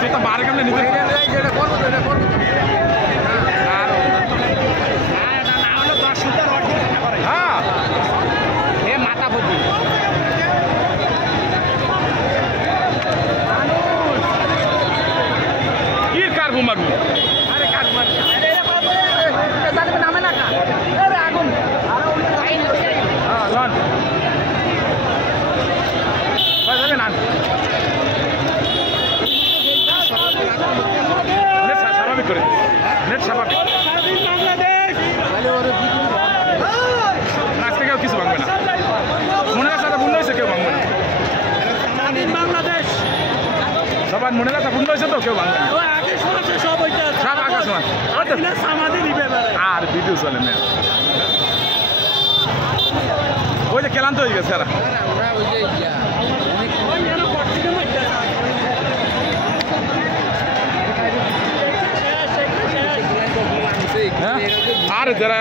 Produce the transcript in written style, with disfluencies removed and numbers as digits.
তুই তো বারে কেমনে নিজে এটা করবো তো এটা করবো হ্যাঁ এ মাথা বুদ্ধি কি কার ঘুমারু আরে কার ঘুমারু জানবে নামে না আরে আগুন হ্যাঁ লন ভাই যাবে না নেট স্বাভাবিক করে নেট স্বাভাবিক আজ থেকে কিছু ভাঙবে না মনে আছে বন্ধ হয়েছে কেউ ভাঙবে না বাংলাদেশ সবার মনে আছে বন্ধ হয়েছে তো কেউ ভাঙবে না সব আকাশ আর ভিডিও চলে না ওই যে ক্লান্ত হয়ে গেছে এরা আর যারা